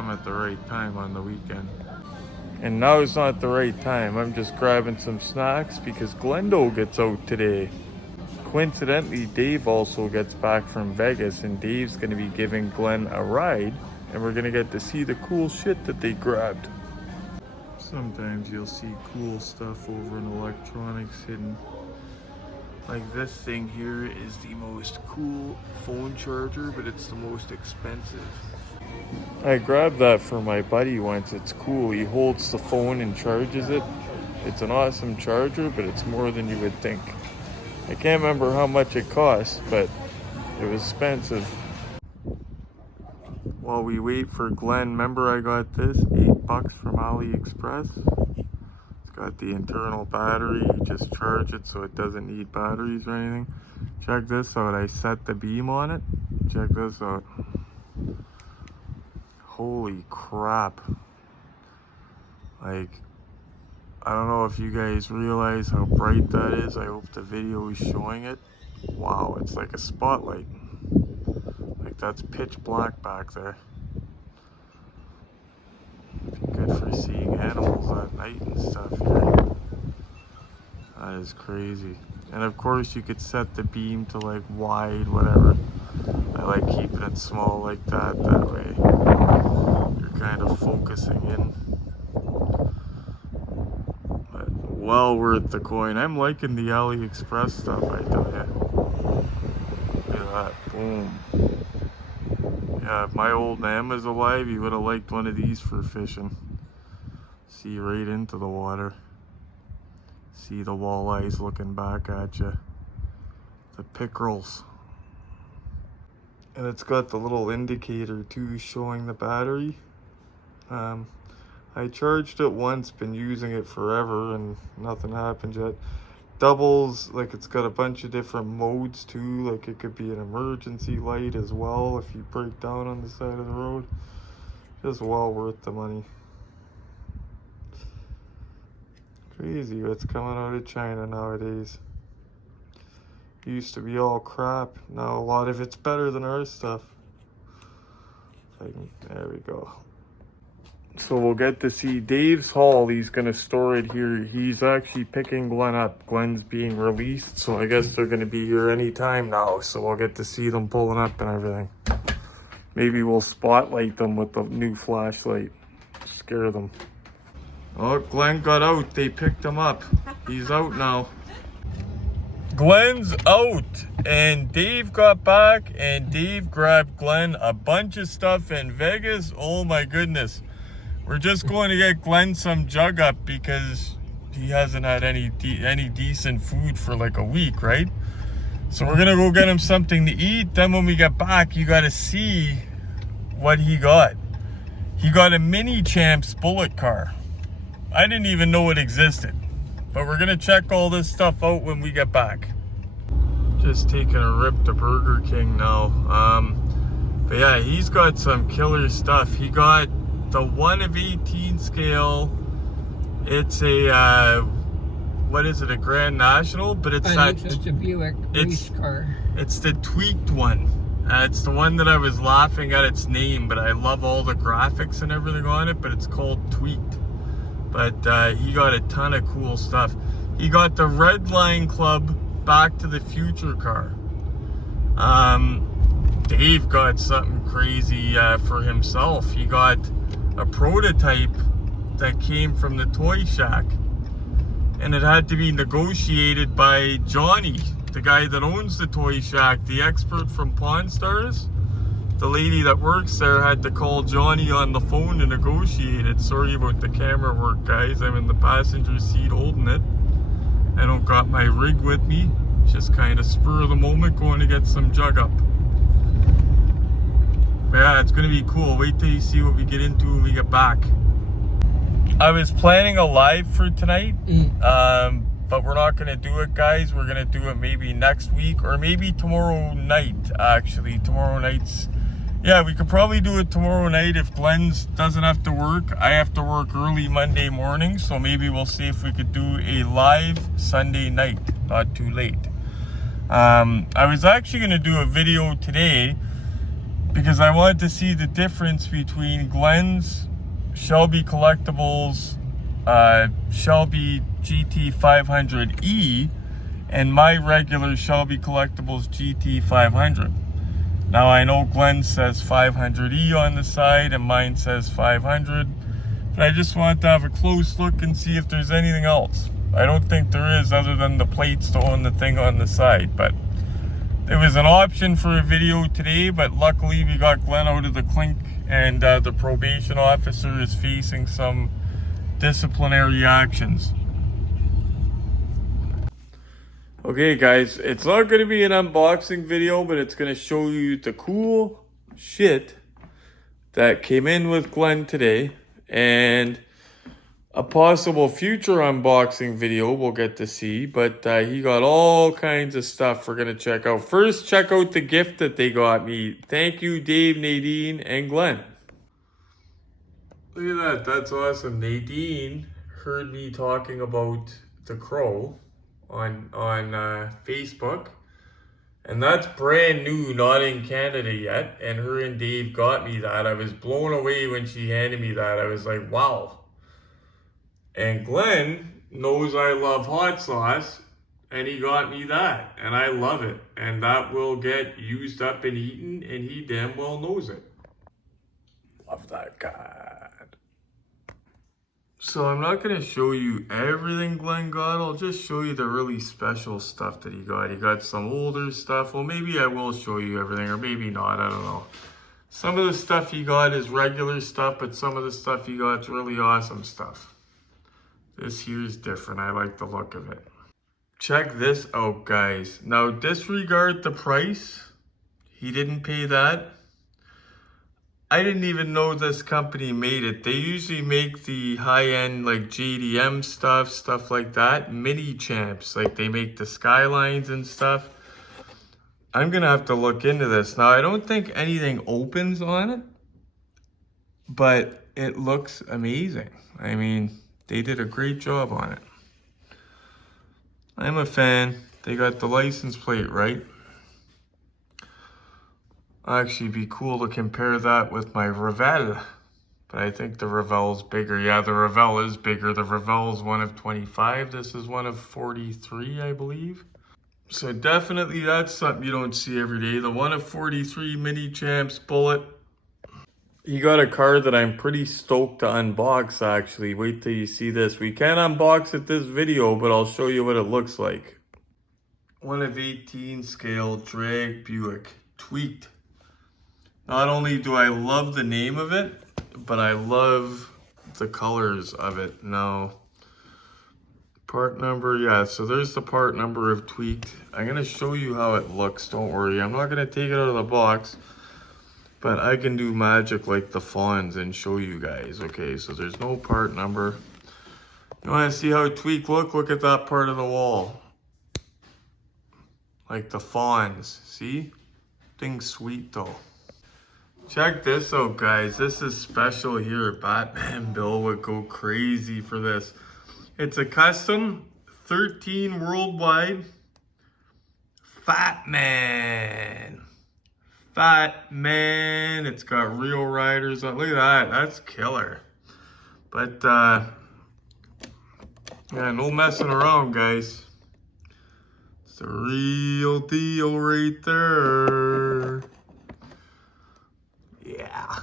come at the right time on the weekend. And now is not the right time. I'm just grabbing some snacks because Glendo gets out today. Coincidentally, Dave also gets back from Vegas, and Dave's going to be giving Glenn a ride, and we're going to get to see the cool shit that they grabbed. Sometimes you'll see cool stuff over in electronics hidden. Like this thing here is the most cool phone charger, but it's the most expensive. I grabbed that for my buddy once. It's cool. He holds the phone and charges it. It's an awesome charger, but it's more than you would think. I can't remember how much it cost, but it was expensive. While we wait for Glenn, remember I got this? $8 from AliExpress. It's got the internal battery. You just charge it so it doesn't need batteries or anything. Check this out. I set the beam on it. Check this out. Holy crap. Like, I don't know if you guys realize how bright that is. I hope the video is showing it. Wow, it's like a spotlight. Like, that's pitch black back there. Be good for seeing animals at night and stuff here. That is crazy. And of course you could set the beam to like wide, whatever. I like keeping it small like that way you're kind of focusing in. But well worth the coin. I'm liking the AliExpress stuff, I tell you. Look at that, boom. Yeah, if my old man was alive, he would have liked one of these for fishing. See right into the water. See the walleyes looking back at you. The pickerels. And it's got the little indicator too showing the battery. I charged it once, been using it forever and nothing happened yet. Doubles, like it's got a bunch of different modes too, like it could be an emergency light as well if you break down on the side of the road. Just well worth the money. Crazy what's coming out of China nowadays. Used to be all crap, now a lot of it's better than our stuff. There we go. So we'll get to see Dave's haul. He's gonna store it here. He's actually picking Glenn up. Glenn's being released, so I guess they're gonna be here anytime now. So we'll get to see them pulling up and everything. Maybe we'll spotlight them with the new flashlight. Scare them. Oh, Glenn got out. They picked him up. He's out now. Glenn's out, and Dave got back, and Dave grabbed Glenn a bunch of stuff in Vegas. Oh my goodness. We're just going to get Glenn some jug up because he hasn't had any decent food for like a week, right? So we're gonna go get him something to eat. Then when we get back, you gotta see what he got. He got a Mini Champs bullet car. I didn't even know it existed. But we're gonna check all this stuff out when we get back. Just taking a rip to Burger King now. But yeah, he's got some killer stuff. He got the 1/18 scale. It's a what is it? A Grand National, but it's not. It's a Buick race car. It's the tweaked one. It's the one that I was laughing at its name, but I love all the graphics and everything on it. But it's called tweaked. But he got a ton of cool stuff. He got the Redline Club Back to the Future car. Dave got something crazy for himself. He got a prototype that came from the Toy Shack, and it had to be negotiated by Johnny, the guy that owns the Toy Shack, the expert from Pawn Stars. The lady that works there had to call Johnny on the phone to negotiate it. Sorry about the camera work, guys. I'm in the passenger seat holding it. I don't got my rig with me. Just kind of spur of the moment going to get some jug up. But yeah, it's going to be cool. Wait till you see what we get into when we get back. I was planning a live for tonight, but we're not going to do it, guys. We're going to do it maybe next week or maybe tomorrow night, actually. Tomorrow night's... Yeah, we could probably do it tomorrow night if Glenn's doesn't have to work. I have to work early Monday morning, so maybe we'll see if we could do a live Sunday night. Not too late. I was actually going to do a video today because I wanted to see the difference between Glenn's Shelby Collectibles Shelby GT 500E and my regular Shelby Collectibles GT 500. Now I know Glenn says 500E on the side and mine says 500, but I just wanted to have a close look and see if there's anything else. I don't think there is, other than the plates to own the thing on the side, but there was an option for a video today, but luckily we got Glenn out of the clink, and the probation officer is facing some disciplinary actions. Okay guys, it's not going to be an unboxing video, but it's going to show you the cool shit that came in with Glenn today, and a possible future unboxing video we'll get to see, but he got all kinds of stuff we're going to check out. First, check out the gift that they got me. Thank you, Dave, Nadine, and Glenn. Look at that, that's awesome. Nadine heard me talking about the crow on Facebook, and that's brand new, not in Canada yet, and her and Dave got me that. I was blown away when she handed me that. I was like, wow. And Glenn knows I love hot sauce, and he got me that, and I love it, and that will get used up and eaten, and he damn well knows it. Love that guy. So I'm not going to show you everything Glenn got. I'll just show you the really special stuff that he got. He got some older stuff. Well, maybe I will show you everything, or maybe not. I don't know. Some of the stuff he got is regular stuff, but some of the stuff he got is really awesome stuff. This here is different. I like the look of it. Check this out, guys. Now, disregard the price. He didn't pay that. I didn't even know this company made it. They usually make the high-end, like, JDM stuff like that. Mini champs, like they make the Skylines and stuff. I'm gonna have to look into this. Now, I don't think anything opens on it, but it looks amazing. I mean, they did a great job on it. I'm a fan. They got the license plate right. Actually, be cool to compare that with my Revell, but I think the Revell's bigger. Yeah, the Revell is bigger. The Revell's one of 25. This is one of 43, I believe. So definitely that's something you don't see every day. The one of 43 Mini Champs Bullet. He got a car that I'm pretty stoked to unbox, actually. Wait till you see this. We can't unbox it this video, but I'll show you what it looks like. One of 18 scale drag Buick, tweaked. Not only do I love the name of it, but I love the colors of it. Now, part number, yeah, so there's the part number of tweaked. I'm going to show you how it looks, don't worry. I'm not going to take it out of the box, but I can do magic like the fawns and show you guys. Okay, so there's no part number. You want to see how tweaked look? Look at that part of the wall. Like the fawns, see? Thing's sweet though. Check this out, guys. This is special here. Batman Bill would go crazy for this. It's a custom 13 worldwide Fat Man. Fat Man. It's got real riders on. Look at that. That's killer. But, yeah, no messing around, guys. It's the real deal right there. Yeah.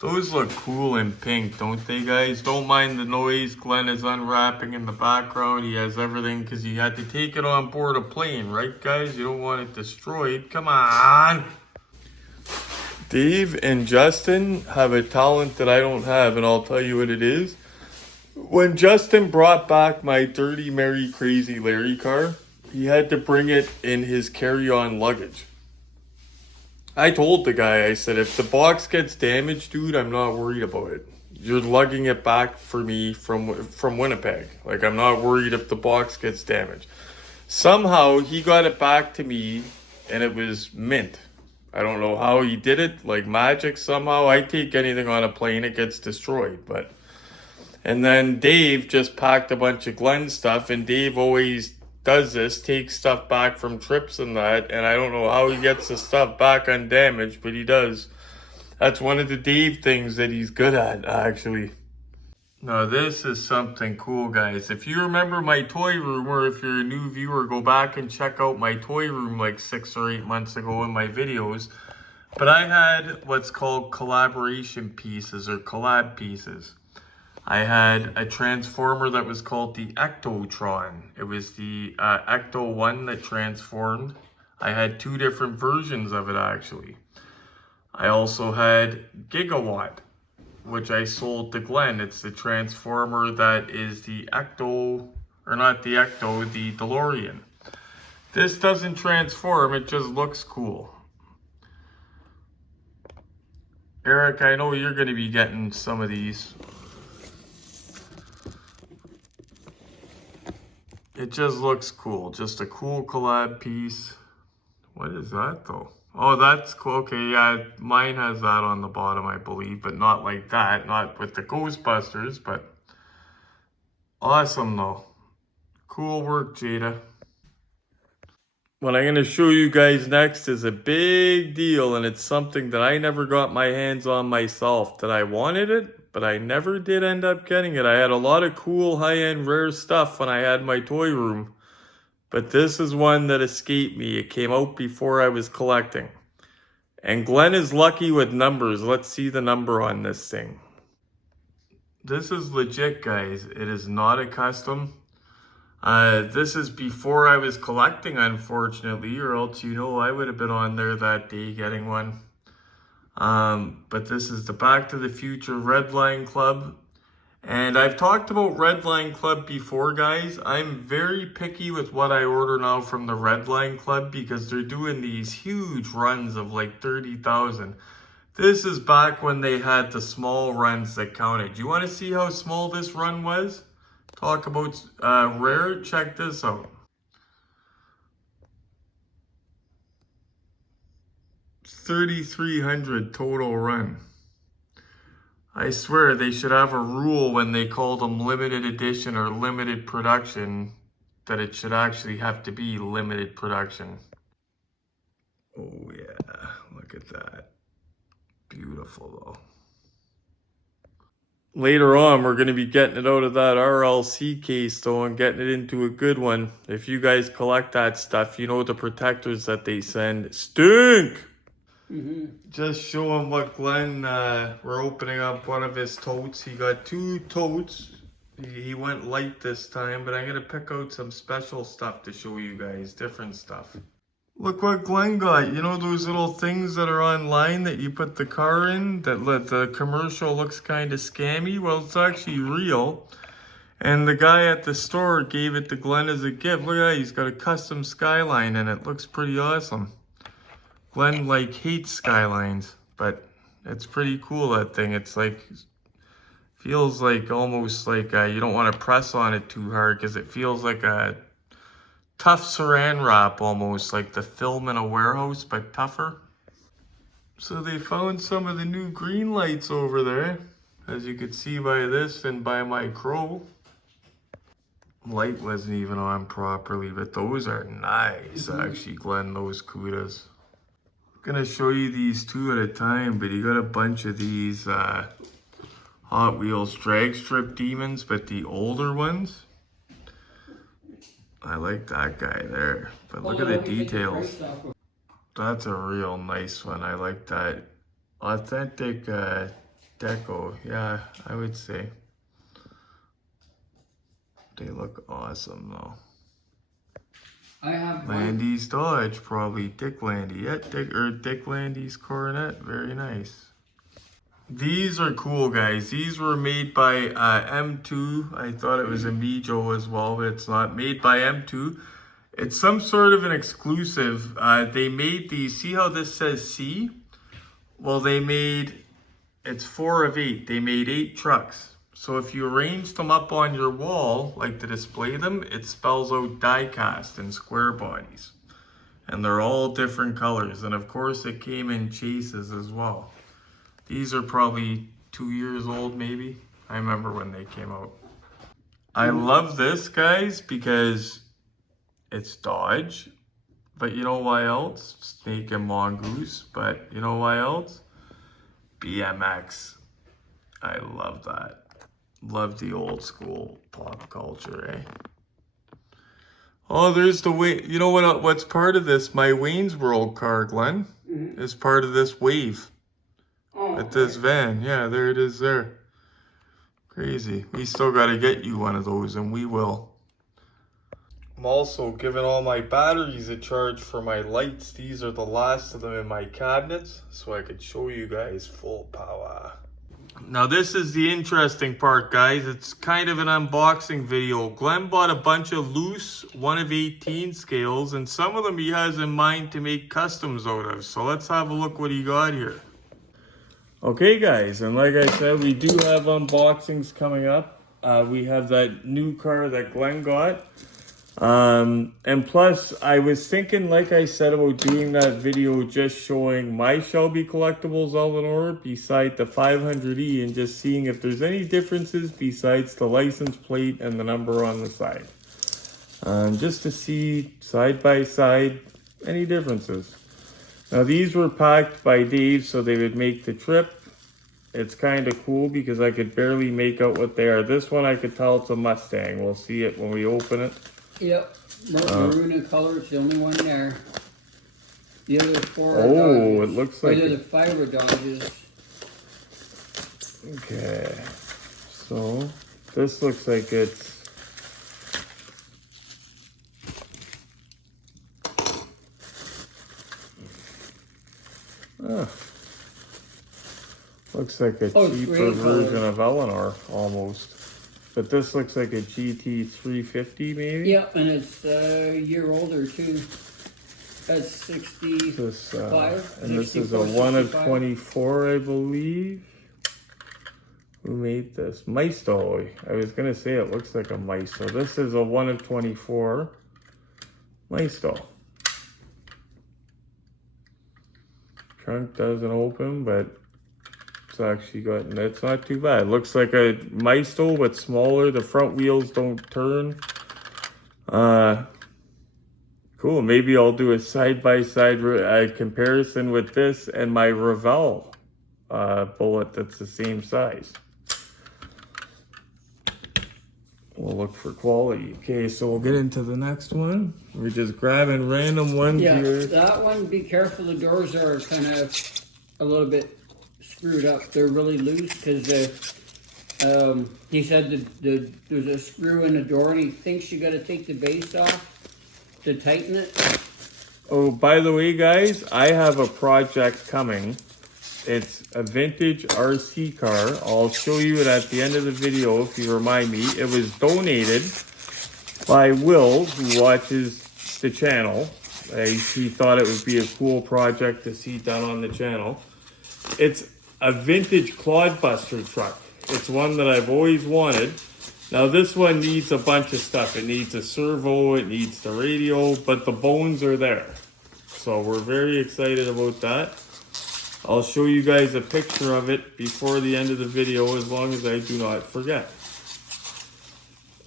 Those look cool in pink, don't they, guys? Don't mind the noise. Glenn is unwrapping in the background. He has everything because he had to take it on board a plane, right, guys? You don't want it destroyed. Come on. Dave and Justin have a talent that I don't have, and I'll tell you what it is. When Justin brought back my Dirty Mary Crazy Larry car, he had to bring it in his carry-on luggage. I told the guy, I said, if the box gets damaged, dude, I'm not worried about it. You're lugging it back for me from Winnipeg. Like, I'm not worried if the box gets damaged. Somehow, he got it back to me, and it was mint. I don't know how he did it, like magic somehow. I take anything on a plane, it gets destroyed, and then Dave just packed a bunch of Glenn stuff, and Dave always does this, takes stuff back from trips and that, and I don't know how he gets the stuff back undamaged, but he does. That's one of the Dave things that he's good at, actually. Now this is something cool, guys. If you remember my toy room, or if you're a new viewer, go back and check out my toy room like 6 or 8 months ago in my videos. But I had what's called collaboration pieces, or collab pieces. I had a transformer that was called the Ectotron. It was the Ecto 1 that transformed. I had 2 different versions of it, actually. I also had Gigawatt, which I sold to Glenn. It's the transformer that is the Ecto, or not the Ecto, the DeLorean. This doesn't transform, it just looks cool. Eric, I know you're going to be getting some of these. It just looks cool. Just a cool collab piece. What is that though? Oh, that's cool. Okay, yeah, mine has that on the bottom, I believe, but not like that. Not with the Ghostbusters, but awesome though. Cool work, Jada. What I'm going to show you guys next is a big deal, and it's something that I never got my hands on myself. That I wanted it, but I never did end up getting it. I had a lot of cool high-end rare stuff when I had my toy room, but this is one that escaped me. It came out before I was collecting. And Glenn is lucky with numbers. Let's see the number on this thing. This is legit, guys. It is not a custom. This is before I was collecting, unfortunately, or else I would have been on there that day getting one. But this is the Back to the Future Redline Club. And I've talked about Redline Club before, guys. I'm very picky with what I order now from the Redline Club because they're doing these huge runs of like 30,000. This is back when they had the small runs that counted. You want to see how small this run was? Talk about rare. Check this out. 3,300 total run. I swear they should have a rule when they call them limited edition or limited production that it should actually have to be limited production. Oh yeah, look at that. Beautiful though. Later on, we're going to be getting it out of that RLC case though and getting it into a good one. If you guys collect that stuff, you know the protectors that they send stink. Just showing what Glenn, we're opening up one of his totes. He got 2 totes. He went light this time, but I'm going to pick out some special stuff to show you guys, different stuff. Look what Glenn got. You know those little things that are online that you put the car in that let the commercial looks kind of scammy? Well, it's actually real. And the guy at the store gave it to Glenn as a gift. Look at that, he's got a custom skyline and it looks pretty awesome. Glenn hates skylines, but it's pretty cool, that thing. It's feels like almost like you don't want to press on it too hard because it feels like a tough saran wrap, almost like the film in a warehouse, but tougher. So they found some of the new green lights over there, as you could see by this and by my crow. Light wasn't even on properly, but those are nice, actually, Glenn, those Cudas. Gonna show you these 2 at a time, but you got a bunch of these Hot Wheels drag strip demons, but the older ones. I like that guy there, but look at the details. That's a real nice one. I like that authentic deco. Yeah, I would say. They look awesome though. I have Landy's Dodge, probably Dick Landy. Yeah, Dick Landy's Coronet, very nice. These are cool, guys. These were made by M2. I thought it was a Mijo as well, but it's not. Made by M2. It's some sort of an exclusive. They made these. See how this says C? Well, they made, it's 4 of 8. They made 8 trucks. So if you arrange them up on your wall, like to display them, it spells out Diecast in square bodies. And they're all different colors. And of course it came in chases as well. These are probably 2 years old maybe. I remember when they came out. I love this, guys, because it's Dodge. But you know why else? Snake and Mongoose. But you know why else? BMX. I love that. Love the old school pop culture, eh? Oh, there's the way. You know what's part of this? My Wayne's World car, Glenn, is part of this wave. Oh, At this van. Yeah, there it is there. Crazy. We still got to get you one of those, and we will. I'm also giving all my batteries a charge for my lights. These are the last of them in my cabinets, so I could show you guys full power. Now this is the interesting part, guys. It's kind of an unboxing video. Glenn bought a bunch of loose 1 of 18 scales, and some of them he has in mind to make customs out of. So let's have a look what he got here. Okay guys, and like I said, we do have unboxings coming up. We have that new car that Glenn got. And plus I was thinking, like I said, about doing that video just showing my Shelby collectibles all in order beside the 500E and just seeing if there's any differences besides the license plate and the number on the side. Just to see side by side any differences. Now these were packed by Dave so they would make the trip. It's kind of cool because I could barely make out what they are. This one I could tell it's a Mustang. We'll see it when we open it. Yep, maroon in color, it's the only one there. The other 4 are Oh, Dodges. it looks like... The other 5 are Dodges. Okay, so this looks like it's... Looks like a cheaper version of Eleanor, almost. But this looks like a GT 350, maybe? Yep, and it's a year older, too. That's 65. And this is a 1 of 24, I believe. Who made this? Maisto. I was going to say it looks like a Maisto. This is a 1 of 24 Maisto. Trunk doesn't open, but it's actually got, it's not too bad. It looks like a Maisto, but smaller. The front wheels don't turn. Cool. Maybe I'll do a side-by-side comparison with this and my Revell bullet that's the same size. We'll look for quality. Okay, so we'll get into the next one. We're just grabbing random ones here. Yeah, that one, be careful. The doors are kind of a little bit screwed up. They're really loose because he said there's a screw in the door and he thinks you got to take the base off to tighten it. Oh, by the way, guys, I have a project coming. It's a vintage RC car. I'll show you it at the end of the video if you remind me. It was donated by Will, who watches the channel. He thought it would be a cool project to see done on the channel. It's a vintage clodbuster truck. It's one that I've always wanted. Now this one needs a bunch of stuff. It needs a servo, it needs the radio, but the bones are there. So we're very excited about that. I'll show you guys a picture of it before the end of the video as long as I do not forget.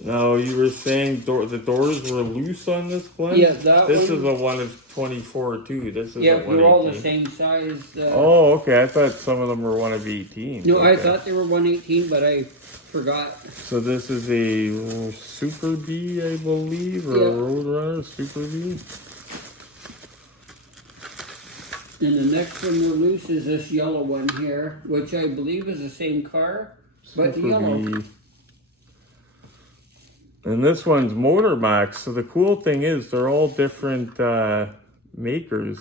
Now you were saying the doors were loose on this one? Yeah, this is a 1 of 24 too. This is yeah, a 1 they're all 18. the same size. Oh, okay. I thought some of them were 1 of 18. No, okay. I thought they were 118, but I forgot. So this is a Super B, I believe, or a Roadrunner Super B. And the next one we're loose is this yellow one here, which I believe is the same car, but Super yellow. B. And this one's Motor Max. So the cool thing is they're all different makers.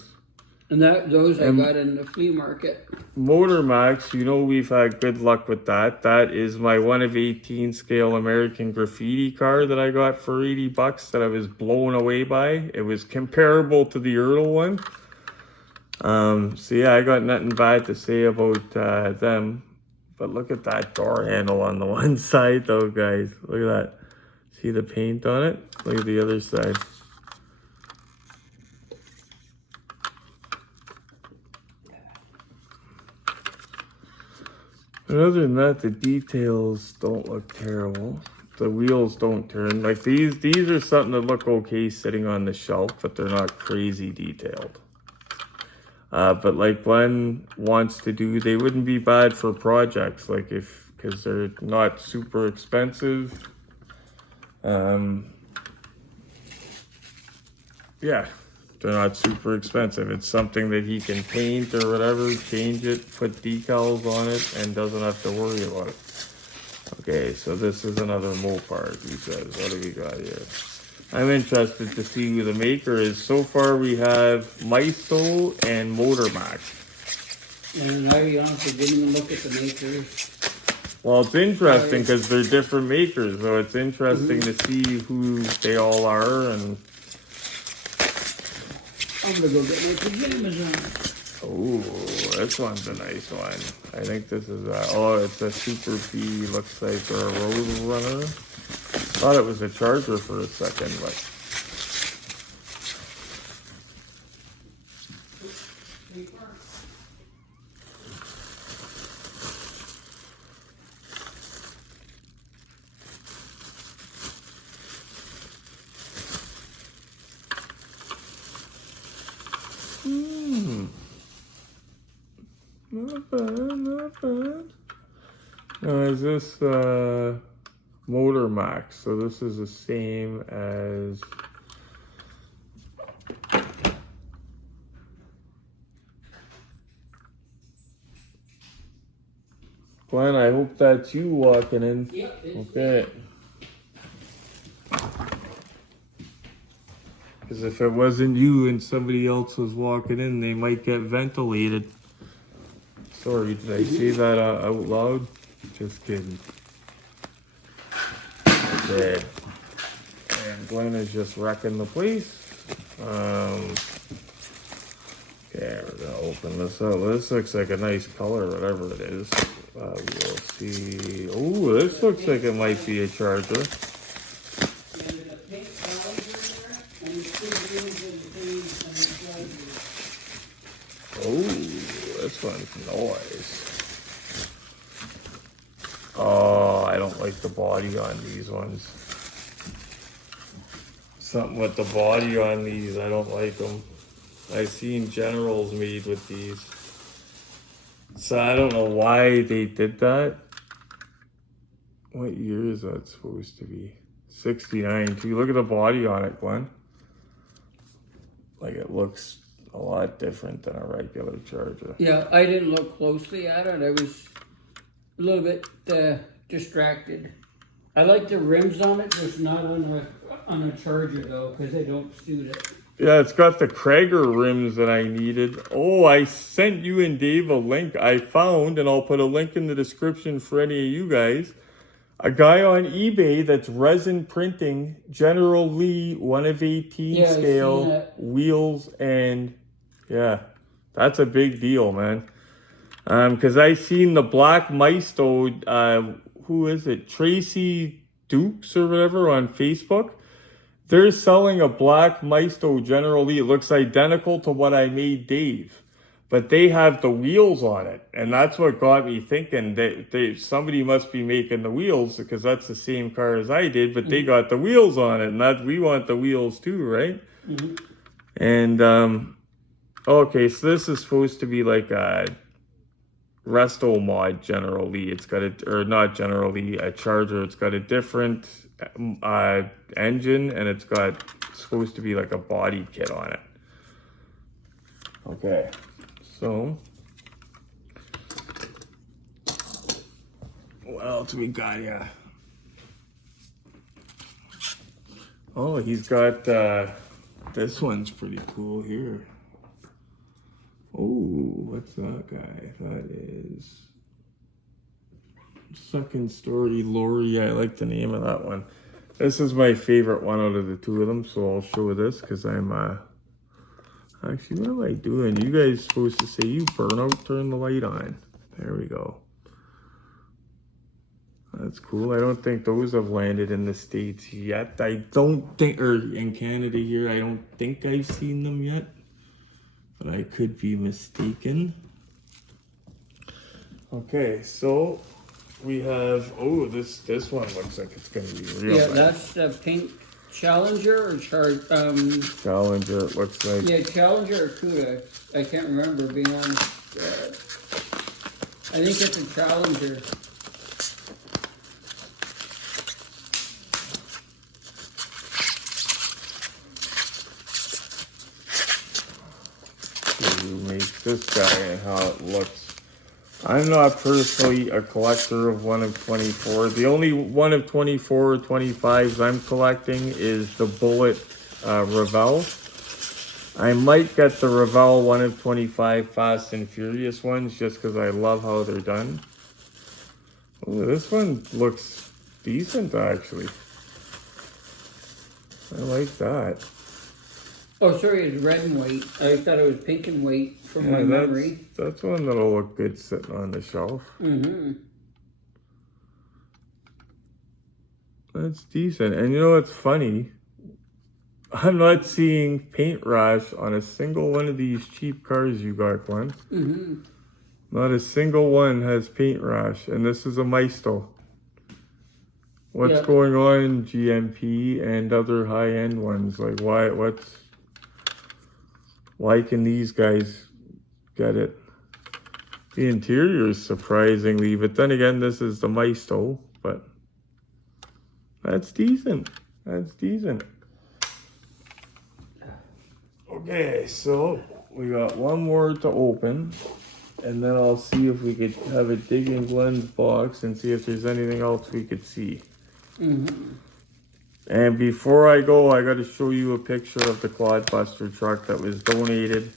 And those I got in the flea market. Motor Max, you know we've had good luck with that. That is my 1 of 18 scale American Graffiti car that I got for 80 bucks that I was blown away by. It was comparable to the Ertl one. So yeah, I got nothing bad to say about them. But look at that door handle on the one side though, guys. Look at that. See the paint on it? Look at the other side. But other than that, the details don't look terrible. the wheels don't turn. Like these are something that look okay sitting on the shelf, but they're not crazy detailed. But like Glenn wants to do, they wouldn't be bad for projects, like because they're not super expensive. Yeah, they're not super expensive. It's something that he can paint or whatever, change it, put decals on it, and doesn't have to worry about it. Okay, so this is another Mopar, he says. What do we got here? I'm interested to see who the maker is. So far we have Maisto and Motor Max. And I honestly didn't even look at the makers. Well, it's interesting because they're different makers, so it's interesting to see who they all are. And I'm gonna go get my pajamas on. oh, this one's a nice one. I think this is it's a Super P, looks like, or a Road Runner. Thought it was a Charger for a second, but not bad, not bad. Now, is this Motor Max? So this is the same as Glenn. I hope that's you walking in. Yep, Okay. Because if it wasn't you and somebody else was walking in, they might get ventilated. Sorry, did I say that out loud? Just kidding. Okay. And Glenn is just wrecking the place. Okay, we're gonna open this up. This looks like a nice color, whatever it is. We'll see. Oh, this looks like it might be a Charger. Oh, this one's nice. Oh, I don't like the body on these ones. Something with the body on these, I don't like them. I've seen Generals made with these. So I don't know why they did that. What year is that supposed to be? 69 too. Look at the body on it, Glenn. Like it looks a lot different than a regular Charger. Yeah, I didn't look closely at it. I was a little bit distracted. I like the rims on it, just not on a Charger though, because they don't suit it. Yeah, it's got the Krager rims that I needed. Oh, I sent you and Dave a link I found, and I'll put a link in the description for any of you guys. A guy on eBay that's resin printing General Lee 1/18 scale wheels, and yeah, that's a big deal, man. Because I seen the black Maisto, who is it? Tracy Dukes or whatever on Facebook. They're selling a black Maisto General Lee. It looks identical to what I made Dave, but they have the wheels on it, and that's what got me thinking that somebody must be making the wheels, because that's the same car as I did, but they got the wheels on it, and that we want the wheels too, right? And okay, so this is supposed to be like a Resto Mod General Lee. It's got or not General Lee, a Charger. It's got a different engine, and it's supposed to be like a body kit on it. Okay, so what else we got here? Oh, he's got this one's pretty cool here. Oh, what's that guy? That is Second Story Lorry. I like the name of that one. This is my favorite one out of the two of them, so I'll show this because I'm actually, what am I doing? You guys supposed to say you burn out, turn the light on. There we go. That's cool. I don't think those have landed in the States yet. I don't think, or in Canada here, I don't think I've seen them yet, but I could be mistaken. Okay, so we have, oh, this one looks like it's gonna be real Yeah, nice. that's the pink Challenger or Challenger, it looks like. yeah, Challenger or Cuda. I can't remember, being honest. I think it's a Challenger. Who makes this guy and how it looks. I'm not personally a collector of 1 of 24. The only 1 of 24 or 25s I'm collecting is the Bullet Revell. I might get the Revell 1 of 25 Fast and Furious ones just because I love how they're done. Oh, this one looks decent actually. I like that. Oh, sorry, it's red and white. I thought it was pink and white from my memory. That's one that'll look good sitting on the shelf. Mm-hmm. That's decent. And you know what's funny? I'm not seeing paint rash on a single one of these cheap cars you got, Glenn. Mm-hmm. Not a single one has paint rash, and this is a Maisto. What's going on, GMP and other high-end ones? Like, why can these guys get it? The interior is surprisingly, but then again, this is the Maisto, but that's decent. That's decent. Okay, so we got one more to open, and then I'll see if we could have a dig in Glenn's box and see if there's anything else we could see. Mm-hmm. And before I go, I got to show you a picture of the Clodbuster truck that was donated.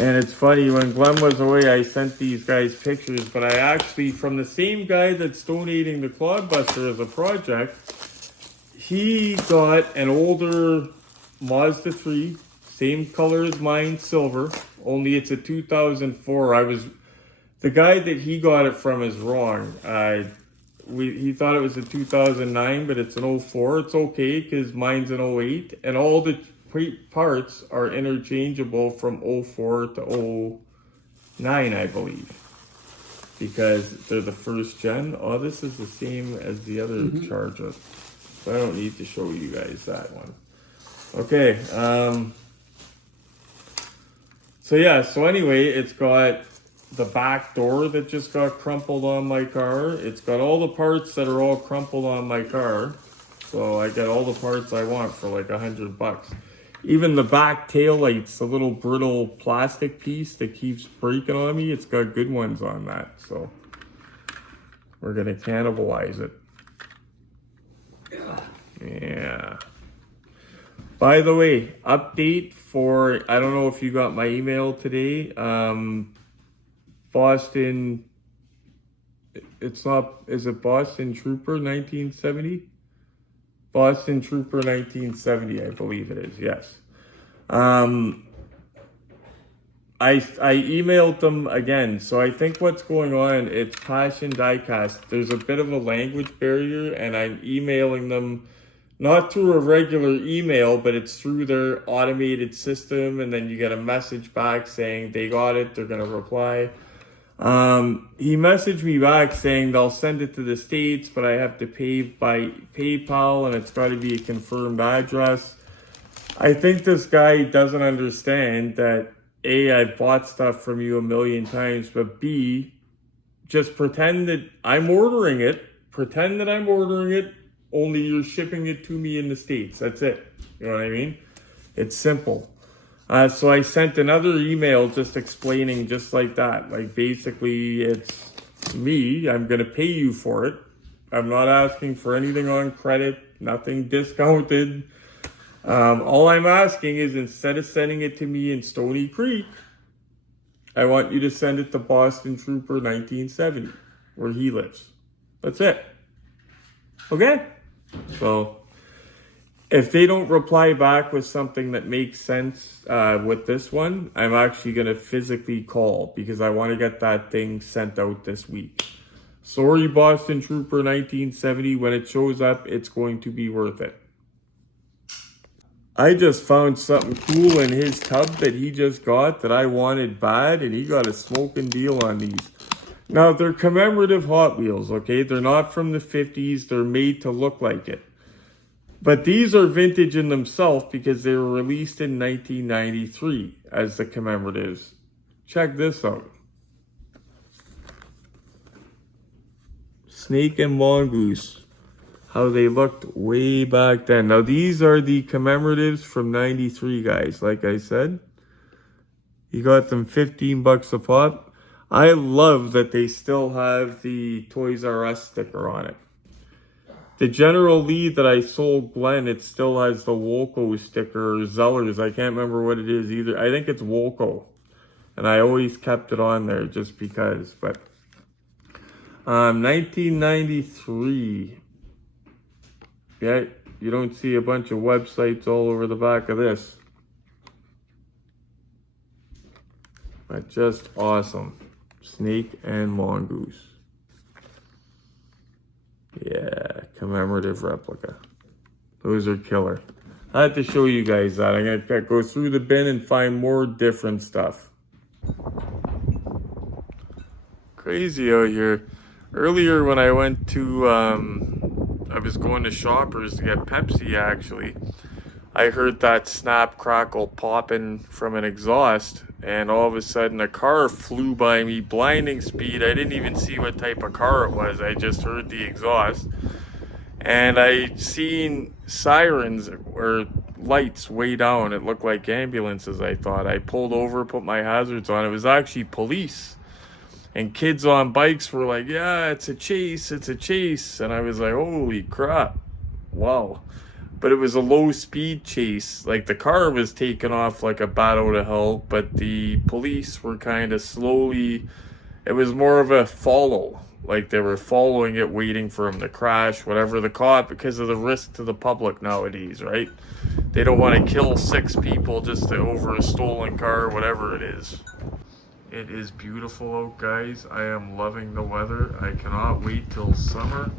And it's funny, when Glenn was away, I sent these guys pictures, but I actually, from the same guy that's donating the Clodbuster as a project, he got an older Mazda 3, same color as mine, silver, only it's a 2004. The guy that he got it from is wrong. He thought it was a 2009, but it's an 04. It's okay because mine's an 08, and all the parts are interchangeable from 04 to 09, I believe, because they're the first gen. Oh, this is the same as the other Charger, so I don't need to show you guys that one. Okay, so anyway, it's got the back door that just got crumpled on my car. It's got all the parts that are all crumpled on my car. So I get all the parts I want for like $100. Even the back tail lights, the little brittle plastic piece that keeps breaking on me, it's got good ones on that. So we're gonna cannibalize it. Yeah. By the way, update for, I don't know if you got my email today. Boston, is it Boston Trooper 1970? Boston Trooper 1970, I believe it is, yes. I emailed them again, so I think what's going on, it's Passion Diecast. There's a bit of a language barrier, and I'm emailing them not through a regular email, but it's through their automated system, and then you get a message back saying they got it, they're gonna reply. He messaged me back saying they'll send it to the States, but I have to pay by PayPal and it's got to be a confirmed address. I think this guy doesn't understand that A, I've bought stuff from you 1,000,000 times, but B, just pretend that I'm ordering it. Pretend that I'm ordering it, only you're shipping it to me in the States. That's it. You know what I mean? It's simple. So I sent another email just explaining just like that. Like basically it's me, I'm going to pay you for it. I'm not asking for anything on credit, nothing discounted. All I'm asking is instead of sending it to me in Stoney Creek, I want you to send it to Boston Trooper 1970, where he lives. That's it. Okay? So if they don't reply back with something that makes sense with this one, I'm actually going to physically call because I want to get that thing sent out this week. Sorry, Boston Trooper 1970. When it shows up, it's going to be worth it. I just found something cool in his tub that he just got that I wanted bad, and he got a smoking deal on these. Now, they're commemorative Hot Wheels, okay? They're not from the 50s. They're made to look like it. But these are vintage in themselves because they were released in 1993 as the commemoratives. Check this out. Snake and Mongoose. How they looked way back then. Now, these are the commemoratives from 93, guys. Like I said, you got them 15 bucks a pop. I love that they still have the Toys R Us sticker on it. The General Lee that I sold Glenn, it still has the Wolco sticker, or Zellers. I can't remember what it is either. I think it's Wolco. And I always kept it on there just because. But 1993. Yeah, you don't see a bunch of websites all over the back of this. But just awesome. Snake and Mongoose. Yeah, commemorative replica. Those are killer. I had to show you guys that. I'm going to go through the bin and find more different stuff. Crazy out here. Earlier when I went to, I was going to Shoppers to get Pepsi actually. I heard that snap crackle popping from an exhaust, and all of a sudden a car flew by me, blinding speed. I didn't even see what type of car it was. I just heard the exhaust. And I seen sirens or lights way down. It looked like ambulances, I thought. I pulled over, put my hazards on. It was actually police. And kids on bikes were like, yeah, it's a chase, it's a chase. And I was like, holy crap. Wow. But it was a low speed chase. Like the car was taking off like a bat out of hell, but the police were kind of slowly, it was more of a follow. Like they were following it, waiting for him to crash, whatever the cop, because of the risk to the public nowadays, right? They don't want to kill 6 people just over a stolen car, whatever it is. It is beautiful out, guys. I am loving the weather. I cannot wait till summer.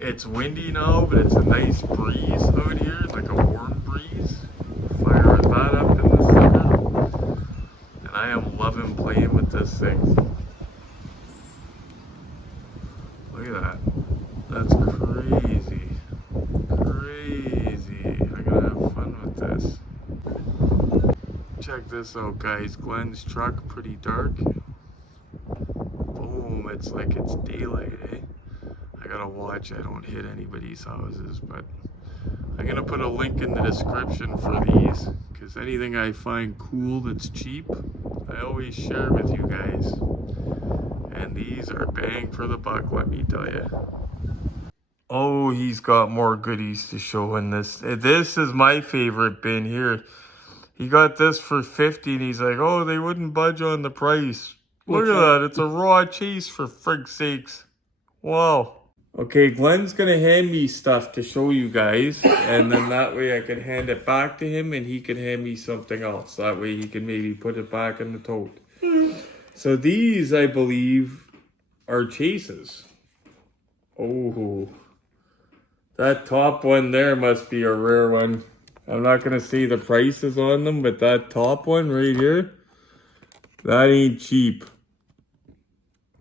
It's windy now, but it's a nice breeze out here, like a warm breeze. Fire that up in the summer. And I am loving playing with this thing. Look at that. That's crazy. Crazy. I'm gonna have fun with this. Check this out, guys. Glenn's truck, pretty dark. Boom, it's like it's daylight, eh? I gotta watch I don't hit anybody's houses, but I'm gonna put a link in the description for these, because anything I find cool that's cheap, I always share with you guys. And these are bang for the buck, let me tell you. Oh, he's got more goodies to show in this. This is my favorite bin here. He got this for $50 and he's like, oh, they wouldn't budge on the price. Look at that, it's a raw chase for frig's sakes. Wow. Okay, Glenn's gonna hand me stuff to show you guys, and then that way I can hand it back to him and he can hand me something else. That way he can maybe put it back in the tote. So these, I believe, are chases. Oh, that top one there must be a rare one. I'm not gonna say the prices on them, but that top one right here, that ain't cheap.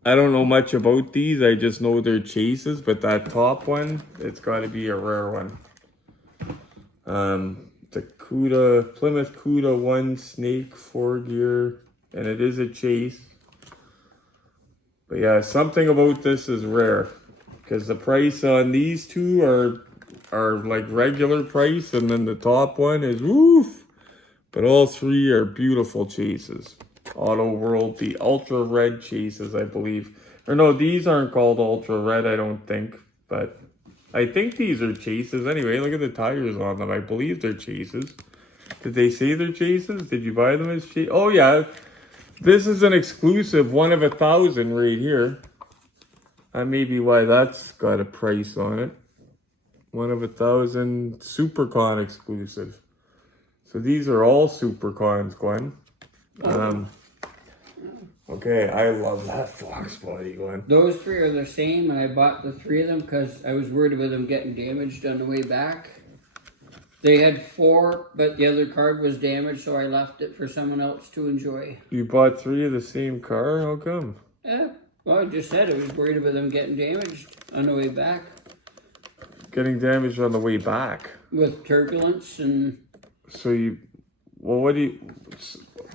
I don't know much about these. I just know they're chases, but that top one, it's got to be a rare one. The Plymouth Cuda 1 Snake 4 gear, and it is a chase. But yeah, something about this is rare, because the price on these two are like regular price, and then the top one is woof. But all 3 are beautiful chases. Auto World, the Ultra Red chases, I believe. Or no, these aren't called Ultra Red, I don't think. But I think these are chases. Anyway, look at the tires on them. I believe they're chases. Did they say they're chases? Did you buy them as chases? Oh, yeah. This is an exclusive 1 of 1,000 right here. That may be why that's got a price on it. 1 of 1,000 SuperCon exclusive. So these are all SuperCons, Glenn. Okay, I love that fox body, Glenn. Those 3 are the same, and I bought the 3 of them because I was worried about them getting damaged on the way back. They had 4, but the other card was damaged, so I left it for someone else to enjoy. You bought 3 of the same car? How come? Yeah, well, I just said I was worried about them getting damaged on the way back. Getting damaged on the way back? With turbulence and... So you... Well, what do you...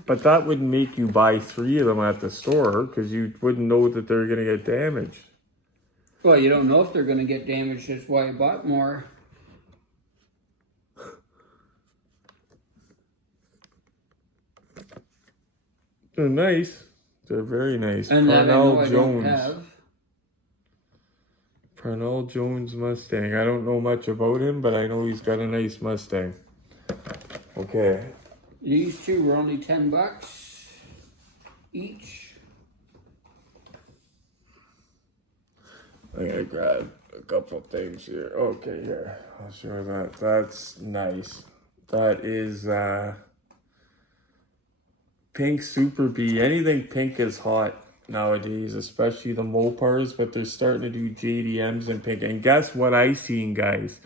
But that would make you buy 3 of them at the store, because you wouldn't know that they're going to get damaged. Well, you don't know if they're going to get damaged, that's why I bought more. They're nice. They're very nice. And that I know I don't have. Parnell Jones Mustang. I don't know much about him, but I know he's got a nice Mustang. Okay. These 2 were only $10 each. I'm gonna grab a couple things here. Okay, here. I'll show you that. That's nice. That is pink Super B. Anything pink is hot nowadays, especially the Mopars, but they're starting to do JDMs in pink. And guess what I seen, guys?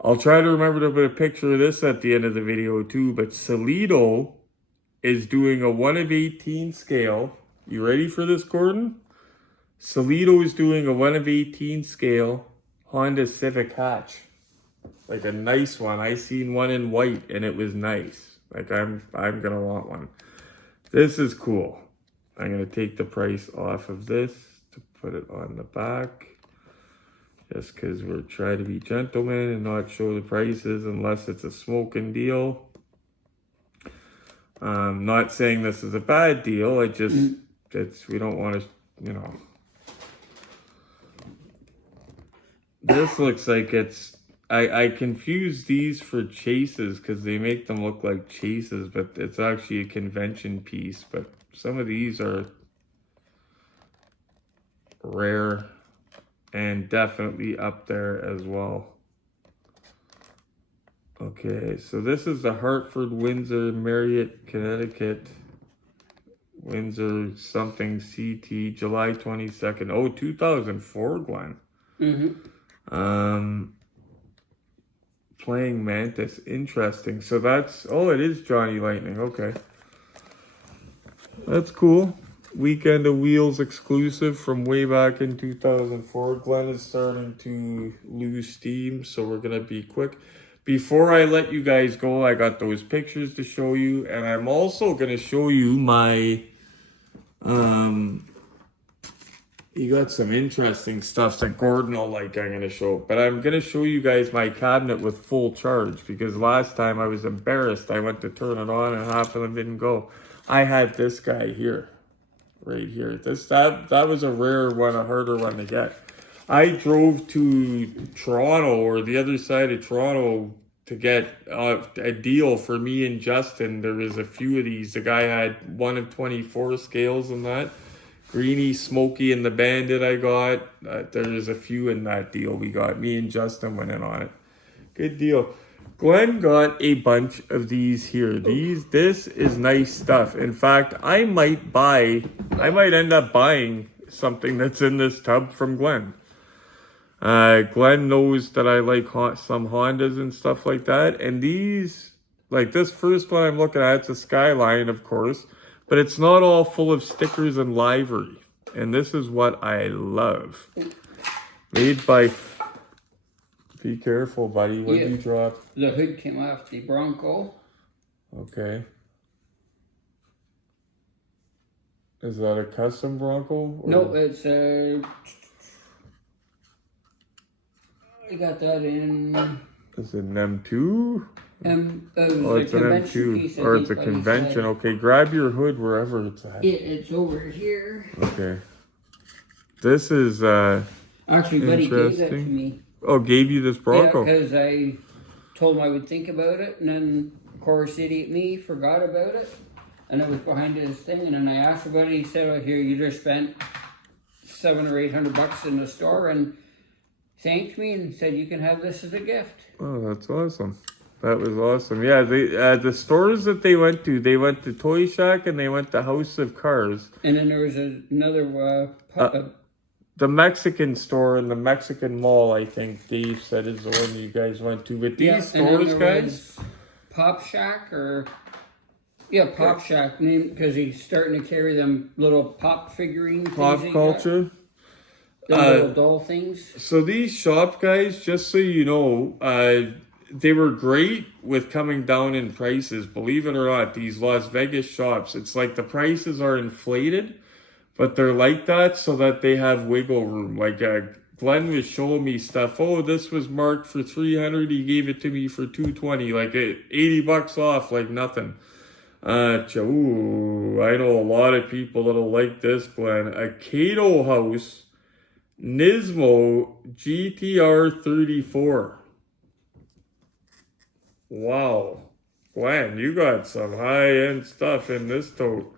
I'll try to remember to put a picture of this at the end of the video too, but Solido is doing a 1 of 18 scale. You ready for this, Gordon? Solido is doing a 1 of 18 scale Honda Civic hatch. Like a nice one. I seen one in white and it was nice. Like I'm gonna want one. This is cool. I'm gonna take the price off of this to put it on the back. Just because we're trying to be gentlemen and not show the prices unless it's a smoking deal. Not saying this is a bad deal. I just, we don't want to, you know. This looks like it's, I confuse these for chases because they make them look like chases, but it's actually a convention piece. But some of these are rare and definitely up there as well. Okay, so this is the Hartford, Windsor, Marriott, Connecticut, Windsor something CT, July 22nd. Oh, 2004, Glenn. Playing Mantis, interesting. So that's, oh, it is Johnny Lightning. Okay, that's cool. Weekend of Wheels exclusive from way back in 2004. Glenn is starting to lose steam, so we're gonna be quick. Before I let you guys go, I got those pictures to show you, and I'm also gonna show you my you got some interesting stuff that Gordon will like. I'm gonna show, but I'm gonna show you guys my cabinet with full charge, because last time I was embarrassed. I went to turn it on and half of them didn't go. I had this guy here, right here. That was a rare one, a harder one to get. I drove to Toronto or the other side of Toronto to get a deal for me and Justin. There was a few of these. The guy had 1 of 24 scales and that. Greeny, Smoky, and the Bandit I got. There's a few in that deal we got. Me and Justin went in on it. Good deal. Glenn got a bunch of these here. This is nice stuff. In fact, I might end up buying something that's in this tub from Glenn. Glenn knows that I like some Hondas and stuff like that. And these, like this first one I'm looking at, it's a Skyline, of course. But it's not all full of stickers and livery. And this is what I love. Made by... Be careful, buddy. What did you drop? The hood came off the Bronco. Okay. Is that a custom Bronco? Or? No, it's a... I got that in... Is it an M2? It's an M2. Piece, or it's a convention. Okay, grab your hood wherever it's at. It's over here. Okay. This is actually, Buddy gave that to me. Oh, gave you this Bronco? Yeah, because I told him I would think about it, and then, of course, idiot me forgot about it, and it was behind his thing, and then I asked about it, and he said, oh, here, you just spent $700 or $800 in the store, and thanked me and said, you can have this as a gift. Oh, that's awesome. That was awesome. Yeah, they the stores that they went to Toy Shack and they went to House of Cars. And then there was another the Mexican store in the Mexican mall, I think Dave said is the one you guys went to. But these stores, guys, Pop Shack Pop Shack, because he's starting to carry them little pop figurine things. Pop culture. The little doll things. So these shop, guys, just so you know, they were great with coming down in prices. Believe it or not, these Las Vegas shops, it's like the prices are inflated, but they're like that so that they have wiggle room. Like Glenn was showing me stuff. Oh, this was marked for $300. He gave it to me for $220. Like $80 off, like nothing. Ooh, I know a lot of people that'll like this, Glenn. A Cato House Nismo GTR 34. Wow. Glenn, you got some high-end stuff in this tote.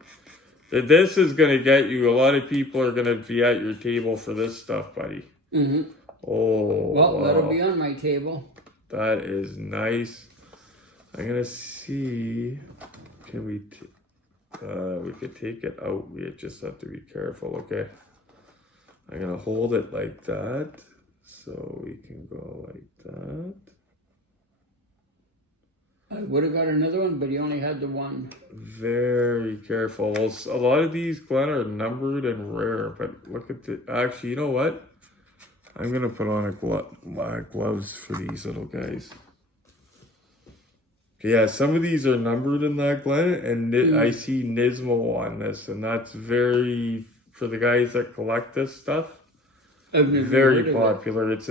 This is going to get you. A lot of people are going to be at your table for this stuff, buddy. Mm-hmm. Oh, well, wow. That'll be on my table. That is nice. I'm going to see. Can we could take it out. We just have to be careful, okay? I'm going to hold it like that. So we can go like that. I would have got another one, but he only had the one. Very careful. Well, a lot of these, Glenn, are numbered and rare, but look at the... Actually, you know what? I'm going to put on gloves for these little guys. Yeah, some of these are numbered in that, Glenn, and I see Nismo on this, and that's very... For the guys that collect this stuff, very popular. It's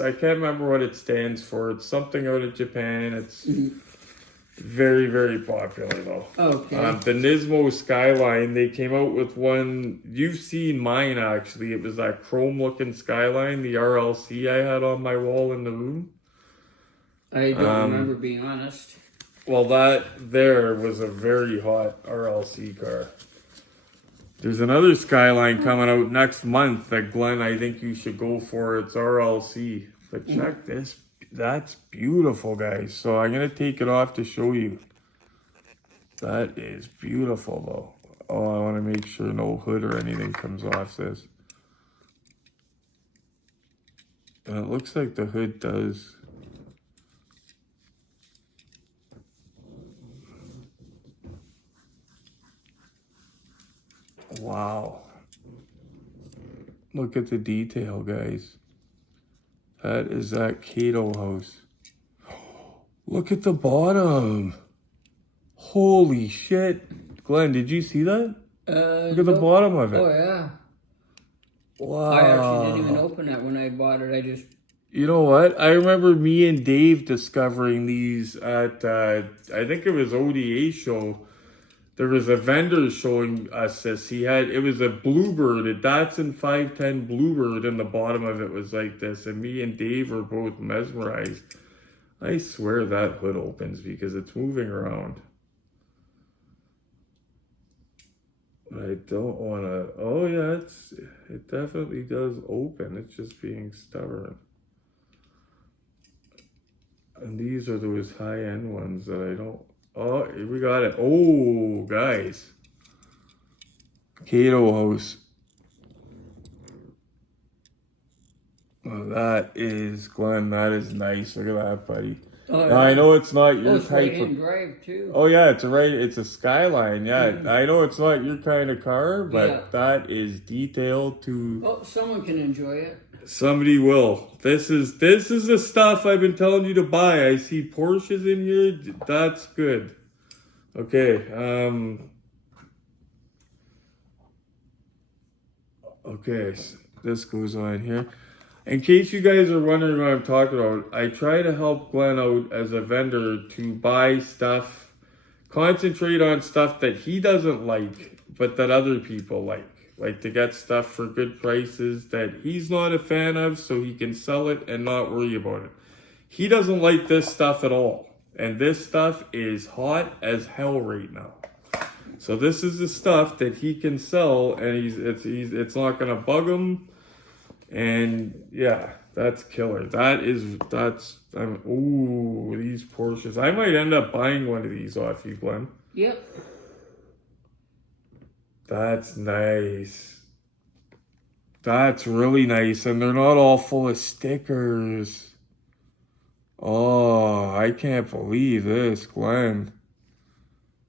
I can't remember what it stands for. It's something out of Japan. It's very, very popular though. Okay. The Nismo Skyline, they came out with one. You've seen mine actually. It was that chrome looking Skyline, the RLC I had on my wall in the room. I don't remember, being honest. Well, that there was a very hot RLC car. There's another Skyline coming out next month that, Glenn, I think you should go for. It's RLC. But check this. That's beautiful, guys. So I'm going to take it off to show you. That is beautiful, though. Oh, I want to make sure no hood or anything comes off this. And it looks like the hood does. Wow. Look at the detail, guys. That is that Cato House. Look at the bottom. Holy shit. Glenn, did you see that? Look at the bottom of it. Oh, yeah. Wow. I actually didn't even open that when I bought it. I just... You know what? I remember me and Dave discovering these at, I think it was ODA show. There was a vendor showing us this. It was a Bluebird, a Datsun 510 Bluebird, and the bottom of it was like this. And me and Dave were both mesmerized. I swear that hood opens because it's moving around. I don't want to... Oh, yeah, it definitely does open. It's just being stubborn. And these are those high-end ones that I don't... Oh, we got it. Oh, guys. Cato House. Oh, that is, Glenn, that is nice. Look at that, buddy. Oh, now, I know it's not your type of... drive, too. Oh, yeah, it's a Skyline. Yeah, I know it's not your kind of car, but that is detailed to... Oh, someone can enjoy it. Somebody will. This is the stuff I've been telling you to buy. I see Porsches in here. That's good. Okay. Okay. So this goes on here. In case you guys are wondering what I'm talking about, I try to help Glenn out as a vendor to buy stuff, concentrate on stuff that he doesn't like, but that other people like. Like to get stuff for good prices that he's not a fan of so he can sell it and not worry about it. He doesn't like this stuff at all. And this stuff is hot as hell right now. So this is the stuff that he can sell and it's not going to bug him. And yeah, that's killer. Ooh, these Porsches. I might end up buying one of these off you, Glenn. Yep. That's nice. That's really nice, and they're not all full of stickers. Oh, I can't believe this, Glenn.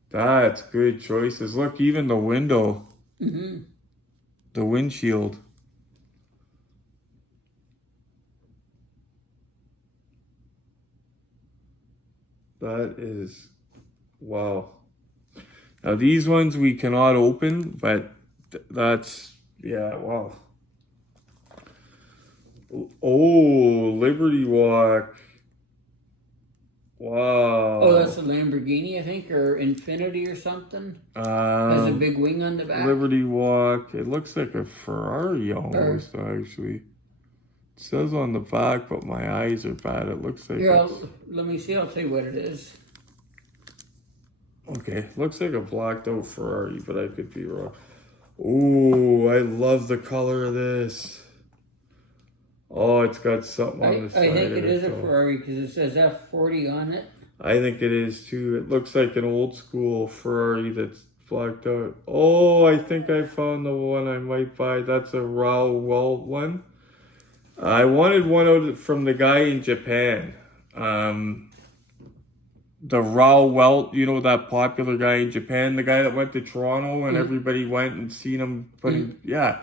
That's good choices. Look, even the window, Mm-hmm. the windshield. That is, wow. Now these ones we cannot open, but that's, yeah, wow. Oh, Liberty Walk. Wow. Oh, that's a Lamborghini, I think, or Infinity or something. Has a big wing on the back. Liberty Walk. It looks like a Ferrari almost, actually. It says on the back, but my eyes are bad. It looks like Here, let me see. I'll tell you what it is. okay, looks like a blacked out Ferrari, but I could be wrong. Oh, I love the color of this. Oh, it's got something on the side. I think it is a Ferrari because it says F40 on it. I think it is too. It looks like an old school Ferrari that's blacked out. Oh, I think I found the one I might buy. That's a Raoul Walt one. I wanted one out from the guy in Japan. The Raoul Welt, you know, that popular guy in Japan, the guy that went to Toronto and everybody went and seen him putting, yeah.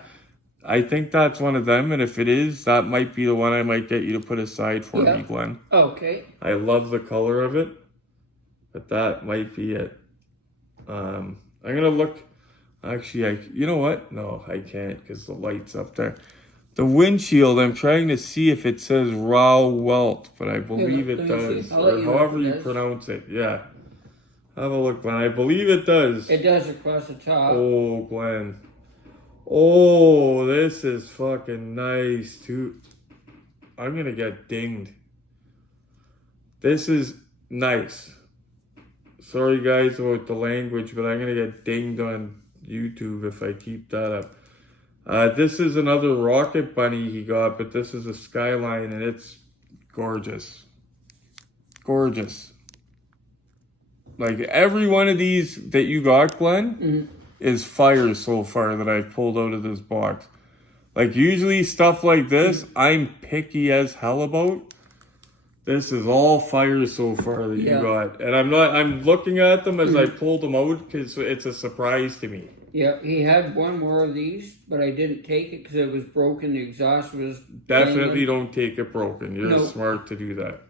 I think that's one of them, and if it is, that might be the one I might get you to put aside for me, Glenn. Okay. I love the color of it, but that might be it. I'm gonna look. Actually, you know what? No, I can't because the light's up there. The windshield, I'm trying to see if it says Raoul Welt, but I believe it does. Or however you pronounce it, yeah. Have a look, Glenn. I believe it does. It does across the top. Oh, Glenn. Oh, this is fucking nice, too. I'm gonna get dinged. This is nice. Sorry, guys, about the language, but I'm gonna get dinged on YouTube if I keep that up. This is another Rocket Bunny he got, but this is a Skyline, and it's gorgeous. Gorgeous. Like, every one of these that you got, Glenn, is fire so far that I've pulled out of this box. Like, usually stuff like this, I'm picky as hell about. This is all fire so far that you got. And I'm looking at them as I pulled them out because it's a surprise to me. Yeah, he had one more of these, but I didn't take it because it was broken. The exhaust was definitely don't take it broken. You're smart to do that.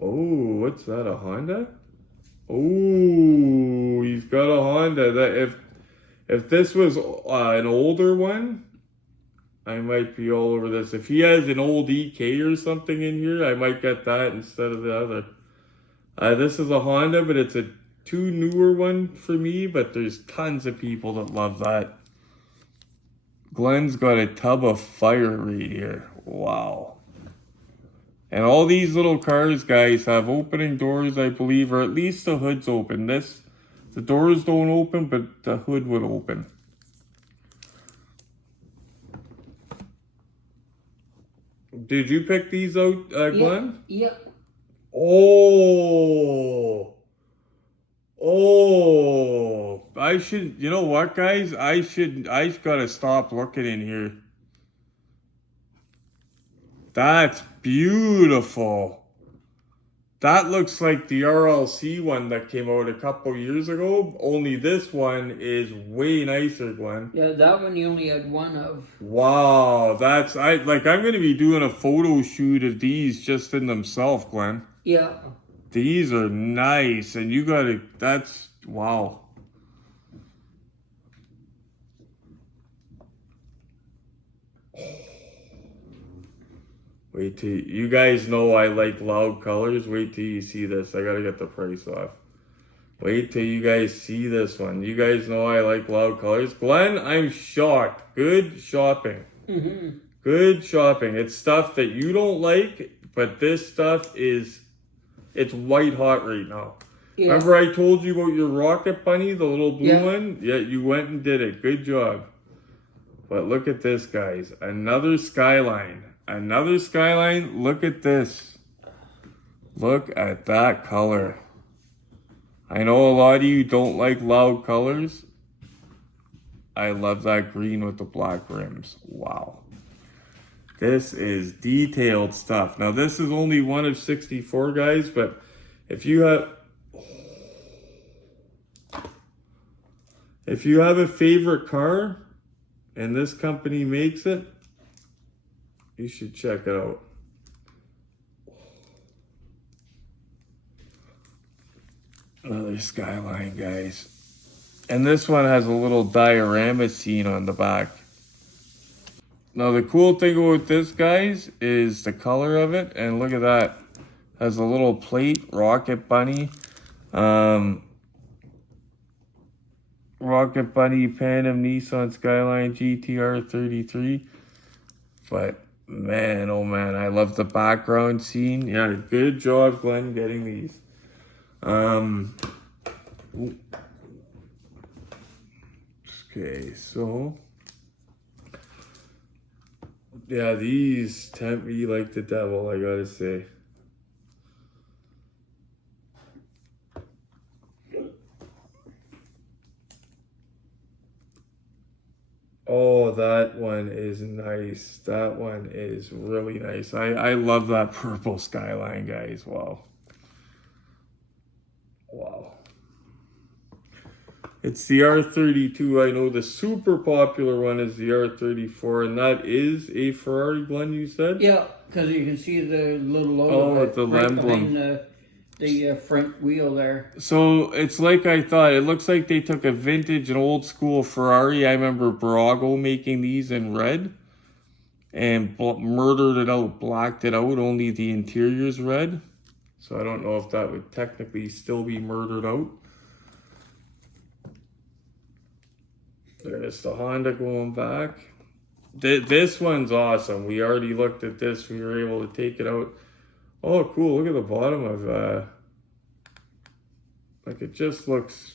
Oh, what's that? A Honda? Oh, he's got a Honda. That if this was an older one, I might be all over this. If he has an old EK or something in here, I might get that instead of the other. This is a Honda, but it's a too newer one for me, but there's tons of people that love that. Glenn's got a tub of fire right here. Wow. And all these little cars, guys, have opening doors, I believe, or at least the hood's open. The doors don't open, but the hood would open. Did you pick these out, Glenn? Yeah. Oh, I should, you know what, guys? I gotta stop looking in here. That's beautiful. That looks like the RLC one that came out a couple years ago, only this one is way nicer, Glenn. Yeah, that one you only had one of. Wow, I'm gonna be doing a photo shoot of these just in themselves, Glenn. Yeah. These are nice, and you gotta, that's, wow. Wait till, you guys know I like loud colors. Wait till you see this. I gotta get the price off. Wait till you guys see this one. You guys know I like loud colors. Glenn, I'm shocked. Good shopping. Good shopping. It's stuff that you don't like, but this stuff is, it's white hot right now. Yeah. Remember I told you about your Rocket Bunny, the little blue one? Yeah, you went and did it. Good job. But look at this, guys. Another Skyline. Another Skyline. Look at this. Look at that color. I know a lot of you don't like loud colors. I love that green with the black rims. Wow. This is detailed stuff. Now this is only one of 64, guys, but if you have a favorite car and this company makes it, you should check it out. Another Skyline, guys. And this one has a little diorama scene on the back. Now the cool thing about this, guys, is the color of it. And look at that. Has a little plate, Rocket Bunny. Rocket Bunny, Pan-Am, Nissan Skyline, GTR 33. But man, oh man, I love the background scene. Yeah, good job, Glenn, getting these. Okay, so yeah, these tempt me like the devil, I gotta say. Oh, that one is nice. That one is really nice. I love that purple Skyline, guys. Wow. Wow. It's the R32. I know the super popular one is the R34, and that is a Ferrari, Glenn, you said? Yeah, because you can see the little logo Oh, the right emblem. behind the front wheel there. So it's like I thought. It looks like they took a vintage and old school Ferrari. I remember Brago making these in red and murdered it out, blacked it out. Only the interior's red. So I don't know if that would technically still be murdered out. There's the Honda going back. This one's awesome. We already looked at this. We were able to take it out. Oh, cool. Look at the bottom of like it just looks,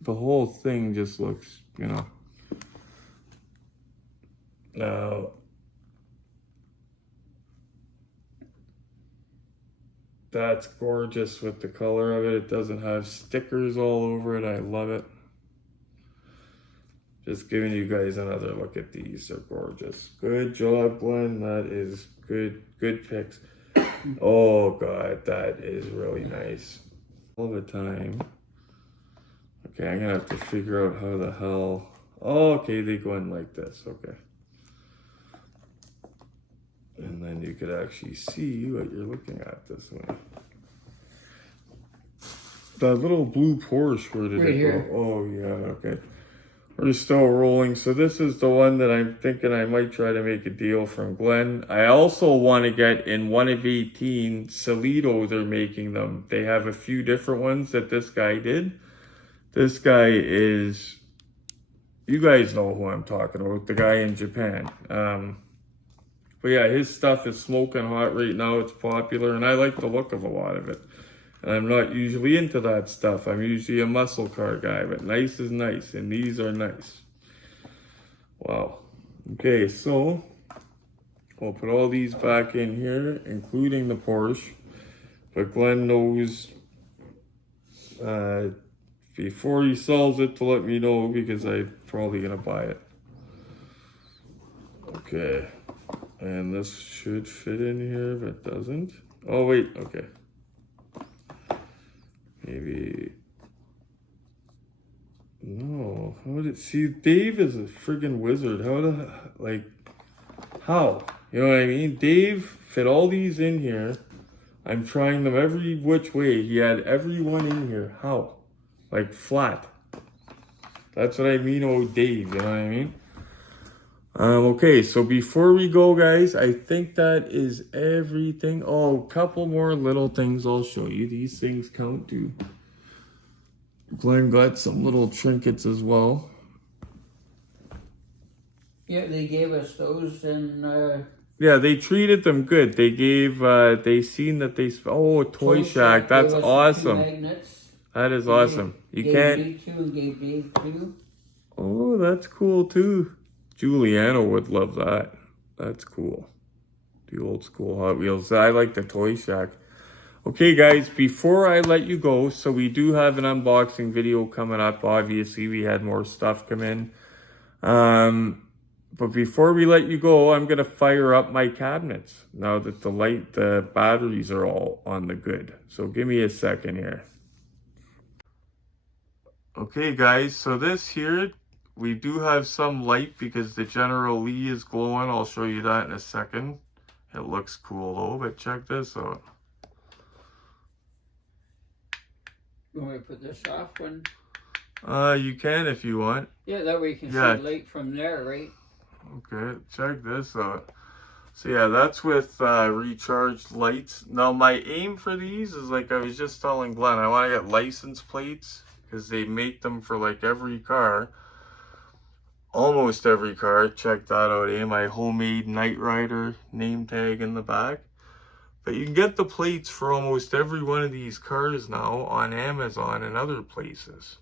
the whole thing just looks, you know. Now, that's gorgeous with the color of it. It doesn't have stickers all over it. I love it. Just giving you guys another look at these. They're gorgeous. Good job, Glenn. That is good. Good picks. Oh, God. That is really nice. All the time. Okay, I'm going to have to figure out how the hell... Oh, okay, they go in like this. Okay. And then you could actually see what you're looking at this way. That little blue Porsche, where did it go? Oh, yeah, okay. We're still rolling. So this is the one that I'm thinking I might try to make a deal from Glenn. I also want to get in one of 18 Solido. They're making them. They have a few different ones that this guy did. This guy is, you guys know who I'm talking about, the guy in Japan. But yeah, his stuff is smoking hot right now. It's popular, and I like the look of a lot of it. And I'm not usually into that stuff. I'm usually a muscle car guy, but nice is nice, and these are nice. Wow. Okay, so we'll put all these back in here, including the Porsche. But Glenn knows before he sells it to let me know, because I'm probably going to buy it. Okay. And this should fit in here, but it doesn't. Oh, wait, okay. Maybe. No, how would it see? Dave is a friggin' wizard. How? You know what I mean? Dave fit all these in here. I'm trying them every which way. He had every one in here. How? Like flat. That's what I mean, oh Dave, you know what I mean? Okay, so before we go, guys, I think that is everything. Oh, a couple more little things I'll show you. These things count too. Glenn got some little trinkets as well. Yeah, they gave us those, and yeah, they treated them good. They gave, they seen that they, oh, Toy Shack, that's awesome. That is awesome. You can't. Gave me 2 and gave Dave 2. Oh, that's cool too. Juliana would love that. That's cool. The old school Hot Wheels. I like the Toy Shack. Okay, guys, before I let you go, so we do have an unboxing video coming up. Obviously, we had more stuff come in. But before we let you go, I'm gonna fire up my cabinets now that the batteries are all on the good. So give me a second here. Okay guys, so this here, we do have some light because the General Lee is glowing. I'll show you that in a second. It looks cool though, but check this out. You want me to put this off when? You can if you want. Yeah, that way you can see the light from there, right? Okay, check this out. So yeah, that's with recharged lights. Now my aim for these is, like I was just telling Glenn, I want to get license plates because they make them for like every car. Almost every car. Check that out, eh? My homemade Knight Rider name tag in the back. But you can get the plates for almost every one of these cars now on Amazon and other places.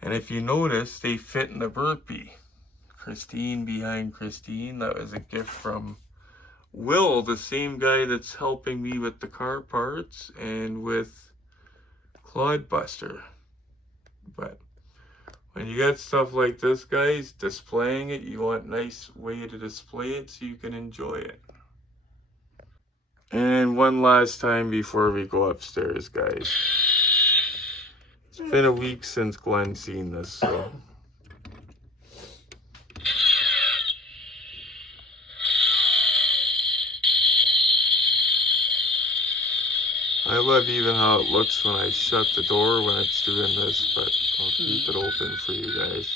And if you notice, they fit in the burpee. Christine behind Christine, that was a gift from Will, the same guy that's helping me with the car parts and with Clodbuster. But when you got stuff like this, guys, displaying it, you want a nice way to display it so you can enjoy it. And one last time before we go upstairs, guys. It's been a week since Glenn's seen this, so. I love even how it looks when I shut the door when it's doing this, but I'll keep it open for you guys.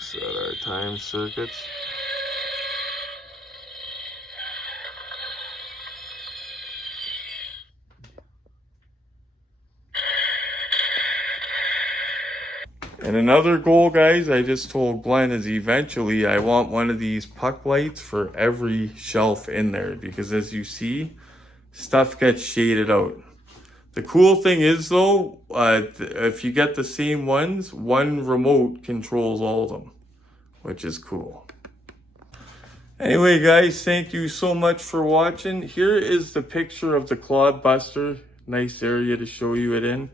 Set our time circuits. And another goal, guys, I just told Glenn, is eventually I want one of these puck lights for every shelf in there, because as you see, stuff gets shaded out. The cool thing is though, if you get the same ones, one remote controls all of them, which is cool. Anyway, guys, thank you so much for watching. Here is the picture of the Clodbuster. Nice area to show you it in.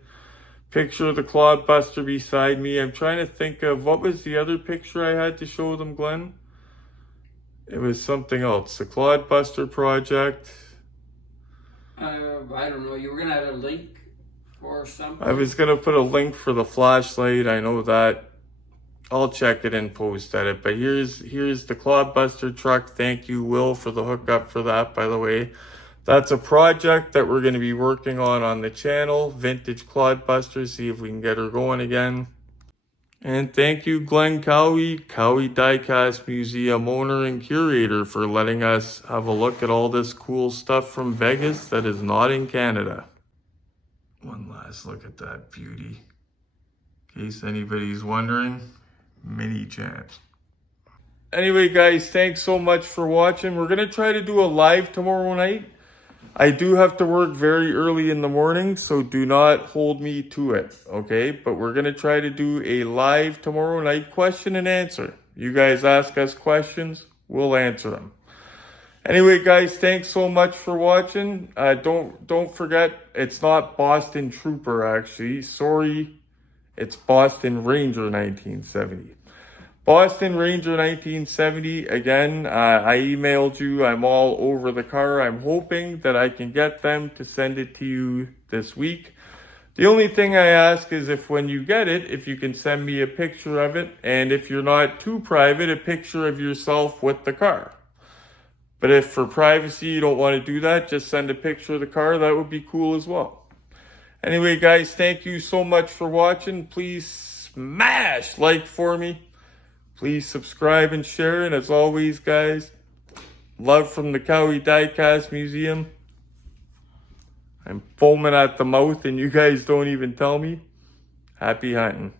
Picture of the Clodbuster beside me. I'm trying to think of, what was the other picture I had to show them, Glenn? It was something else. The Clodbuster project. I don't know. You were going to have a link or something? I was going to put a link for the flashlight. I know that. I'll check it and post edit. But here's the Clodbuster truck. Thank you, Will, for the hookup for that, by the way. That's a project that we're going to be working on the channel. Vintage Clodbuster. See if we can get her going again. And thank you, Glenn Cowie, Diecast Museum owner and curator, for letting us have a look at all this cool stuff from Vegas that is not in Canada. One last look at that beauty. In case anybody's wondering, mini champs. Anyway, guys, thanks so much for watching. We're going to try to do a live tomorrow night. I do have to work very early in the morning, so do not hold me to it, okay? But we're going to try to do a live tomorrow night question and answer. You guys ask us questions, we'll answer them. Anyway, guys, thanks so much for watching. Don't forget, it's not Boston Trooper, actually. Sorry, it's Boston Ranger 1970. Boston Ranger 1970, again, I emailed you. I'm all over the car. I'm hoping that I can get them to send it to you this week. The only thing I ask is, if when you get it, if you can send me a picture of it, and if you're not too private, a picture of yourself with the car. But if for privacy you don't want to do that, just send a picture of the car. That would be cool as well. Anyway, guys, thank you so much for watching. Please smash like for me. Please subscribe and share. And as always, guys, love from the Cowie Diecast Museum. I'm foaming at the mouth and you guys don't even tell me. Happy hunting.